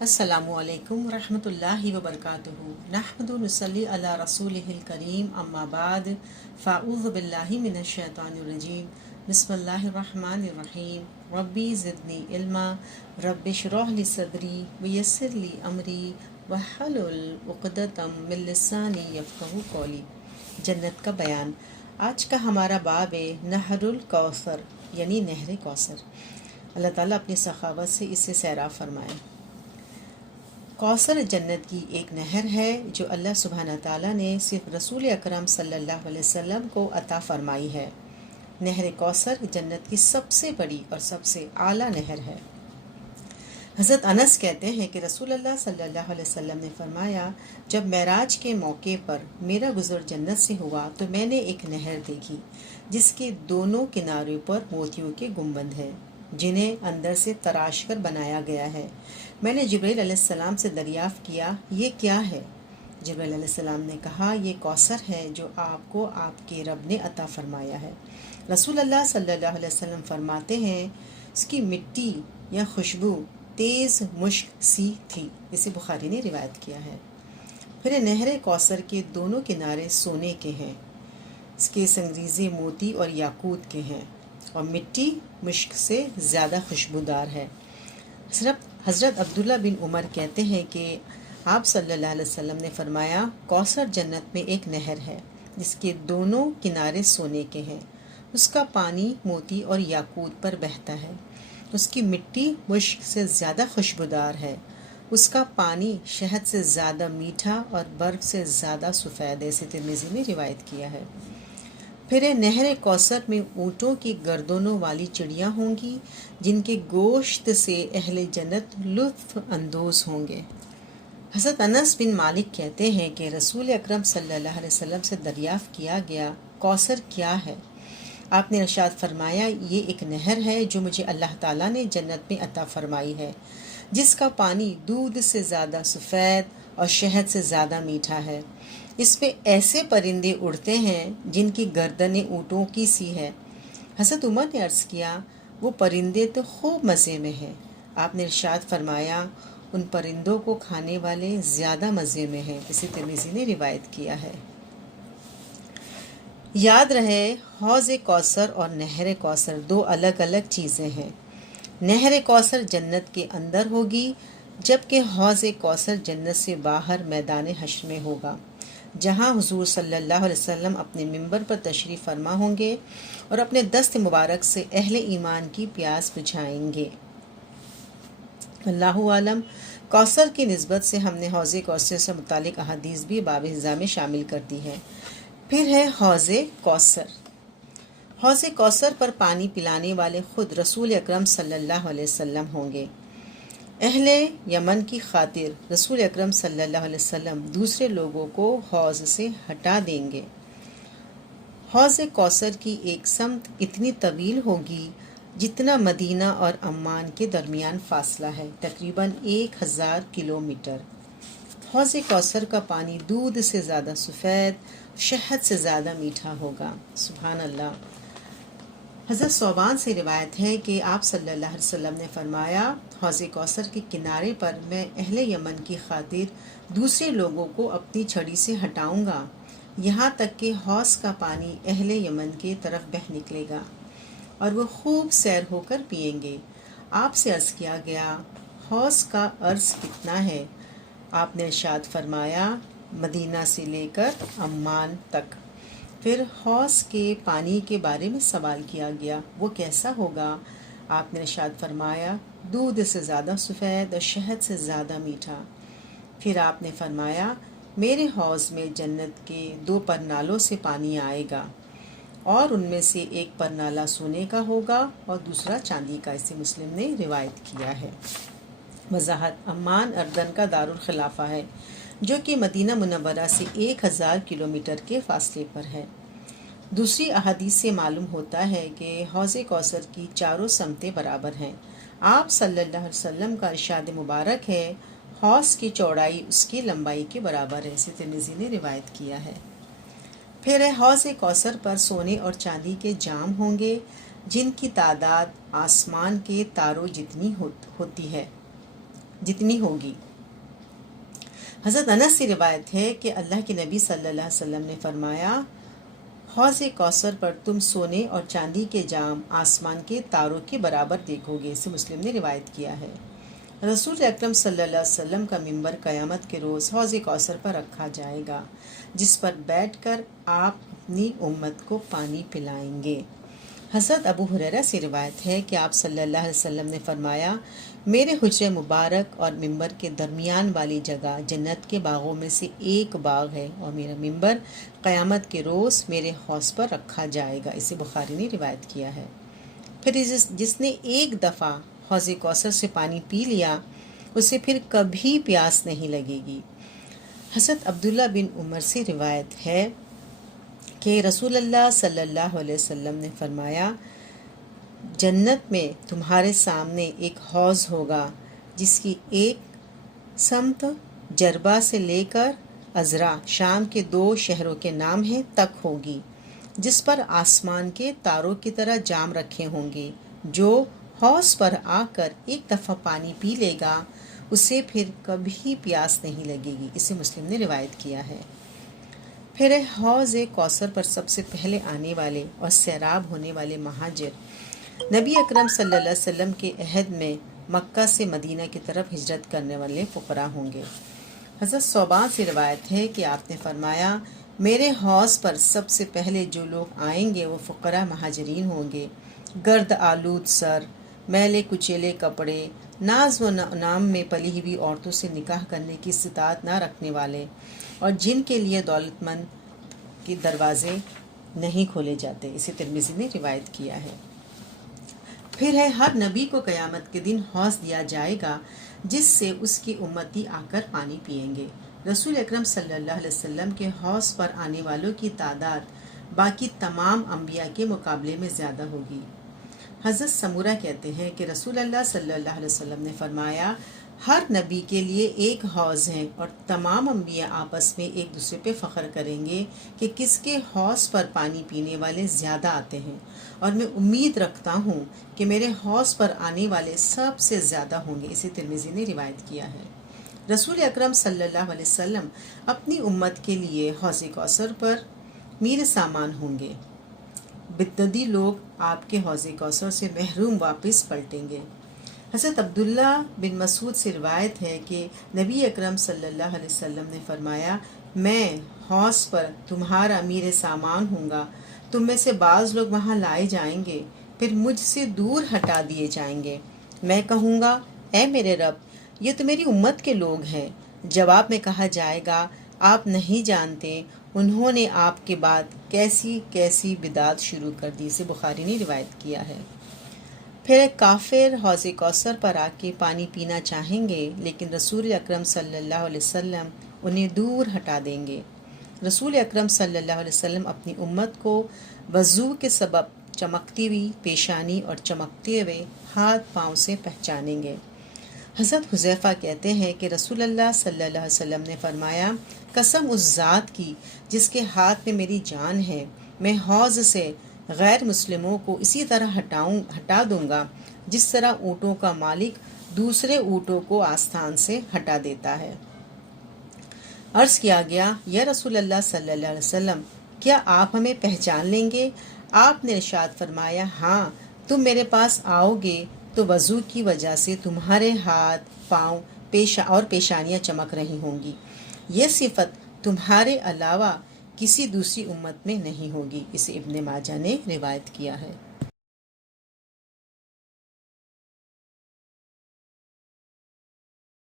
अस्सलामु अलैकुम रहमतुल्लाहि व बरकातुहू नहमदु नसल्ली अला रसूलिहिल करीम अम्मा बाद फ़ाऊज़ु बिल्लाहि मिनश शैतानिर रजीम बिस्मिल्लाहिर रहमानिर रहीम रब्बी ज़िदनी इल्मा रब्बि इश्रह ली सदरी व यस्सिर ली अमरी वहलुल उक़दतम मिन लिसानी यफ़क़हू क़ौली। जन्नत का बयान। आज का हमारा बाब है नहरुल कौसर यानी नहर कौसर। अल्लाह ताला अपनी सखावत से इससे सैराब फरमाए। कौसर जन्नत की एक नहर है जो अल्लाह सुब्हाना ताला ने सिर्फ रसूल अकरम सल्लल्लाहु अलैहि वसल्लम को अता फरमाई है। नहर कौसर जन्नत की सबसे बड़ी और सबसे आला नहर है। हज़रत अनस कहते हैं कि रसूल अल्लाह सल्लल्लाहु अलैहि वसल्लम ने फरमाया, जब मेराज के मौके पर मेरा गुज़र जन्नत से हुआ तो मैंने एक नहर देखी जिसके दोनों किनारों पर मोतियों के गुंबद हैं जिन्हें अंदर से तराश कर बनाया गया है। मैंने जिब्रील अलैहिस्सलाम से दरियाफ़्त किया, ये क्या है? जिब्रील अलैहिस्सलाम ने कहा, ये कौसर है जो आपको आपके रब ने अता फरमाया है। रसूल अल्लाह सल्लल्लाहु अलैहि वसल्लम फरमाते हैं, इसकी मिट्टी या खुशबू तेज़ मुश्क सी थी। इसे बुखारी ने रिवायत किया है। फिर नहर कौसर के दोनों किनारे सोने के हैं, इसके संगरीज़े मोती और याकूत के हैं और मिट्टी मुश्क से ज़्यादा खुशबूदार है। हज़रत अब्दुल्ला बिन उमर कहते हैं कि आप सल्लल्लाहु अलैहि वसल्लम ने फरमाया, कौसर जन्नत में एक नहर है जिसके दोनों किनारे सोने के हैं। उसका पानी मोती और याकूत पर बहता है। उसकी मिट्टी मुश्क से ज़्यादा खुशबूदार है। उसका पानी शहद से ज़्यादा मीठा और बर्फ़ से ज़्यादा सफ़ेद है। इसे तिर्मिज़ी ने रिवायत किया है। फिर नहर कौसर में ऊँटों की गर्दनों वाली चिड़ियाँ होंगी जिनके गोश्त से अहले जन्नत लुत्फ़ अंदोज़ होंगे। हज़रत अनस बिन मालिक कहते हैं कि रसूल अकरम सल्लल्लाहु अलैहि वसल्लम से दरियाफ़्त किया गया, कौसर क्या है? आपने इरशाद फरमाया, ये एक नहर है जो मुझे अल्लाह ताला ने जन्नत में अता फरमाई है, जिसका पानी दूध से ज़्यादा सफ़ेद और शहद से ज़्यादा मीठा है। इस पे ऐसे परिंदे उड़ते हैं जिनकी गर्दनें ऊँटों की सी है। हज़रत उमर ने अर्ज़ किया, वो परिंदे तो खूब मज़े में हैं। आपने इरशाद फरमाया, उन परिंदों को खाने वाले ज़्यादा मज़े में हैं। इसे तिर्मिज़ी ने रिवायत किया है। याद रहे, हौज़ कौसर और नहर कौसर दो अलग अलग चीज़ें हैं। नहर कौसर जन्नत के अंदर होगी जबकि हौज़ कौसर जन्नत से बाहर मैदान हश्र में होगा, जहाँ हुज़ूर सल्लल्लाहु अलैहि वसल्लम अपने मिंबर पर तशरीफ़ फरमा होंगे और अपने दस्त मुबारक से अहले ईमान की प्यास बुझाएंगे। अल्लाहु आलम। कौसर की निस्बत से हमने हौज़ कौसर से मुतालिक अहादीस भी बाब हिज़्ज़ा में शामिल कर दी है। फिर है हौज़ कौसर। हौज़ कौसर पर पानी पिलाने वाले खुद रसूल अकरम सल्लल्लाहु अलैहि वसल्लम होंगे। अहले यमन की खातिर रसूल अकरम सल्लल्लाहु अलैहि वसल्लम दूसरे लोगों को हौज़ से हटा देंगे। हौज़ कौसर की एक समत इतनी तवील होगी जितना मदीना और अम्मान के दरमियान फासला है, तकरीबन 1000 किलोमीटर। हौज़ कौसर का पानी दूध से ज़्यादा सफ़ेद, शहद से ज़्यादा मीठा होगा। सुभान अल्लाह। हज़रत सौबान से रिवायत है कि आप सल्लल्लाहु अलैहि वसल्लम ने फरमाया, हौज़ कौसर के किनारे पर मैं अहले यमन की खातिर दूसरे लोगों को अपनी छड़ी से हटाऊंगा, यहाँ तक कि हौज़ का पानी अहले यमन की तरफ बह निकलेगा और वो खूब सैर होकर पिएंगे। आपसे अर्ज़ किया गया, हौज़ का अर्ज़ कितना है? आपने इरशाद फरमाया, मदीना से लेकर अम्मान तक। फिर हौज़ के पानी के बारे में सवाल किया गया, वो कैसा होगा? आपने इरशाद फरमाया, दूध से ज़्यादा सफ़ेद और शहद से ज़्यादा मीठा। फिर आपने फरमाया, मेरे हौज़ में जन्नत के 2 परनालों से पानी आएगा और उनमें से एक परनाला सोने का होगा और दूसरा चांदी का। इसे मुस्लिम ने रिवायत किया है। वज़ाहत। अम्मान अर्दन का दारुल खिलाफा है जो कि मदीना मुनव्वरा से 1000 किलोमीटर के फासले पर है। दूसरी अहादीस से मालूम होता है कि हौज़ कौसर की चारों समतें बराबर हैं। आप सल्लल्लाहु अलैहि वसल्लम का इरशाद मुबारक है, हौज़ की चौड़ाई उसकी लंबाई के बराबर है। इसे तिर्मिज़ी ने रिवायत किया है। फिर है हौज़ कौसर पर सोने और चांदी के जाम होंगे जिनकी तादाद आसमान के तारों जितनी होती है। जितनी होगी। हज़रत अनस से रिवायत है कि अल्लाह के नबी सल्लल्लाहु अलैहि वसल्लम ने फरमाया, हौज़ कौसर पर तुम सोने और चांदी के जाम आसमान के तारों के बराबर देखोगे। इसे मुस्लिम ने रिवायत किया है। रसूल अकरम सल्लल्लाहु अलैहि वसल्लम का मिंबर क़यामत के रोज़ हौज़ कौसर पर रखा जाएगा, जिस पर बैठकर आप अपनी उम्मत को पानी पिलाएंगे। हज़रत अबू हुरैरा से रिवायत है कि आप सल्लल्लाहु अलैहि वसल्लम ने फरमाया, मेरे हुज्रे मुबारक और मिंबर के दरमियान वाली जगह जन्नत के बागों में से एक बाग है और मेरा मिंबर क़यामत के रोज़ मेरे हौज़ पर रखा जाएगा। इसे बुखारी ने रिवायत किया है। फिर जिसने एक दफ़ा हौज़ कौसर से पानी पी लिया, उसे फिर कभी प्यास नहीं लगेगी। हज़रत अब्दुल्ला बिन उमर से रिवायत है कि रसूलुल्लाह सल्लल्लाहु अलैहि वसल्लम ने फरमाया, जन्नत में तुम्हारे सामने एक हौज़ होगा जिसकी एक समत जरबा से लेकर अजरा शाम के 2 शहरों के नाम हैं तक होगी, जिस पर आसमान के तारों की तरह जाम रखे होंगे। जो हौज़ पर आकर एक दफ़ा पानी पी लेगा, उसे फिर कभी प्यास नहीं लगेगी। इसे मुस्लिम ने रिवायत किया है। फिर हौज़ कौसर पर सबसे पहले आने वाले और सैराब होने वाले महाजिर नबी अकरम सल्लल्लाहु अलैहि वसल्लम के अहद में मक्का से मदीना की तरफ हिजरत करने वाले फ़ुक़रा होंगे। हज़रत सौबान से रिवायत है कि आपने फरमाया, मेरे हौज़ पर सबसे पहले जो लोग आएंगे वो फ़ुक़रा महाजरीन होंगे, गर्द आलूद सर, मैले कुचेले कपड़े, नाज व नाम में पली हुई औरतों से निकाह करने की इस्तिताअत ना रखने वाले, और जिनके लिए दौलतमंद के दरवाजे नहीं खोले जाते। इसे तिरमिज़ी ने रिवायत किया है। फिर है हर नबी को क़यामत के दिन हौज़ दिया जाएगा, जिससे उसकी उम्मती आकर पानी पिएंगे। रसूल अकरम सल्लल्लाहु अलैहि वसल्लम के हौज़ पर आने वालों की तादाद बाकी तमाम अम्बिया के मुकाबले में ज़्यादा होगी। हज़रत समूरा कहते हैं कि रसूलुल्लाह सल्लल्लाहु अलैहि वसल्लम ने फरमाया, हर नबी के लिए एक हौज़ है और तमाम अम्बिया आपस में एक दूसरे पे फ़ख्र करेंगे कि किसके हौज़ पर पानी पीने वाले ज़्यादा आते हैं, और मैं उम्मीद रखता हूँ कि मेरे हौज़ पर आने वाले सबसे ज़्यादा होंगे। इसे तिरमिज़ी ने रिवायत किया है। रसूल अकरम सल्लल्लाहु अलैहि वसल्लम अपनी उम्मत के लिए हौज़ कौसर पर मीर सामान होंगे। बिदअती लोग आपके हौज़ कौसर से महरूम वापस पलटेंगे। हज़रत अब्दुल्ला बिन मसूद से रिवायत है कि नबी अकरम सल्लल्लाहु अलैहि वसल्लम ने फरमाया, मैं हौज़ पर तुम्हारा अमीर सामान हूँगा। तुम में से बाज़ लोग वहाँ लाए जाएंगे, फिर मुझसे दूर हटा दिए जाएंगे। मैं कहूँगा, ऐ मेरे रब, ये तो मेरी उम्मत के लोग हैं। जवाब में कहा जाएगा, आप नहीं जानते उन्होंने आपके बाद कैसी कैसी बिदात शुरू कर दी। इसे बुखारी ने रिवायत किया है। फिर काफिर हौज़ कौसर पर आके पानी पीना चाहेंगे, लेकिन रसूल अकरम सल्लल्लाहु अलैहि वसल्लम उन्हें दूर हटा देंगे। रसूल अकरम सल्लल्लाहु अलैहि वसल्लम अपनी उम्मत को वज़ू के सबब चमकती हुई पेशानी और चमकते हुए हाथ पाँव से पहचानेंगे। हज़रत हुज़ैफ़ा कहते हैं कि रसूलुल्लाह सल्लल्लाहु अलैहि वसल्लम ने फरमाया, कसम उस ज़ात की जिसके हाथ में मेरी जान है, मैं हौज़ से गैर मुस्लिमों को इसी तरह हटा दूंगा जिस तरह ऊँटों का मालिक दूसरे ऊँटों को आस्थान से हटा देता है। अर्ज़ किया गया, या रसूलल्लाह सल्लल्लाहु अलैहि वसल्लम, क्या आप हमें पहचान लेंगे? आपने इरशाद फरमाया, हाँ, तुम मेरे पास आओगे तो वज़ू की वजह से तुम्हारे हाथ पाँव और पेशानियाँ चमक रही होंगी। यह सिफत तुम्हारे अलावा किसी दूसरी उम्मत में नहीं होगी। इसे इब्न माजा ने रिवायत किया है।